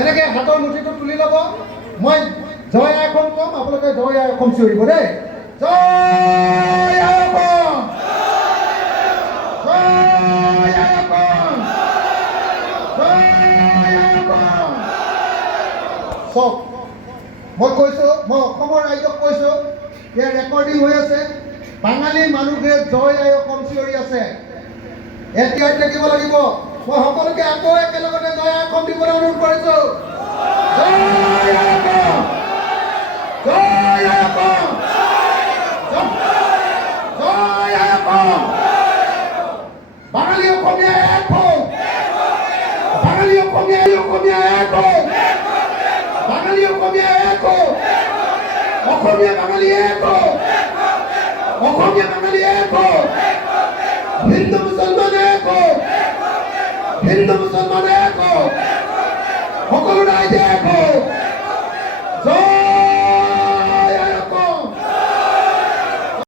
এনেকৈ হাতৰ মুঠিটো তুলি ল'ব। মই জয় আই অসম ক'ম, আপোনালোকে জয় আই অসম চিঞৰিব দেই। জয় আই অসম, জয় আই অসম, জয় আই অসম। চব মই কৈছোঁ, মই অসমৰ ৰাইজক কৈছোঁ, ইয়াৰ ৰেকৰ্ডিং হৈ আছে। বাঙালী মানুহে জয় আই অসম চিঞৰি আছে, এতিয়াই থাকিব লাগিব। মই সকলোকে আকৌ একেলগতে জয় আই অসম দিবলৈ অনুৰোধ কৰিছোঁ। জয় আই অসম, জয় আই অসম, জয় আই অসম। বাঙালী অসমীয়া এক হওক, বাঙালী অসমীয়া এক হওক, বাঙালী অসমীয়া এক হওক, অসমীয়া বাঙালী এক হওক, অসমীয়া বাঙালী এক হওক, হিন্দু মুছলমান এক হওক, হিন্দু মুছলমান এক হওক, সকলো ৰাইজে এক হওক।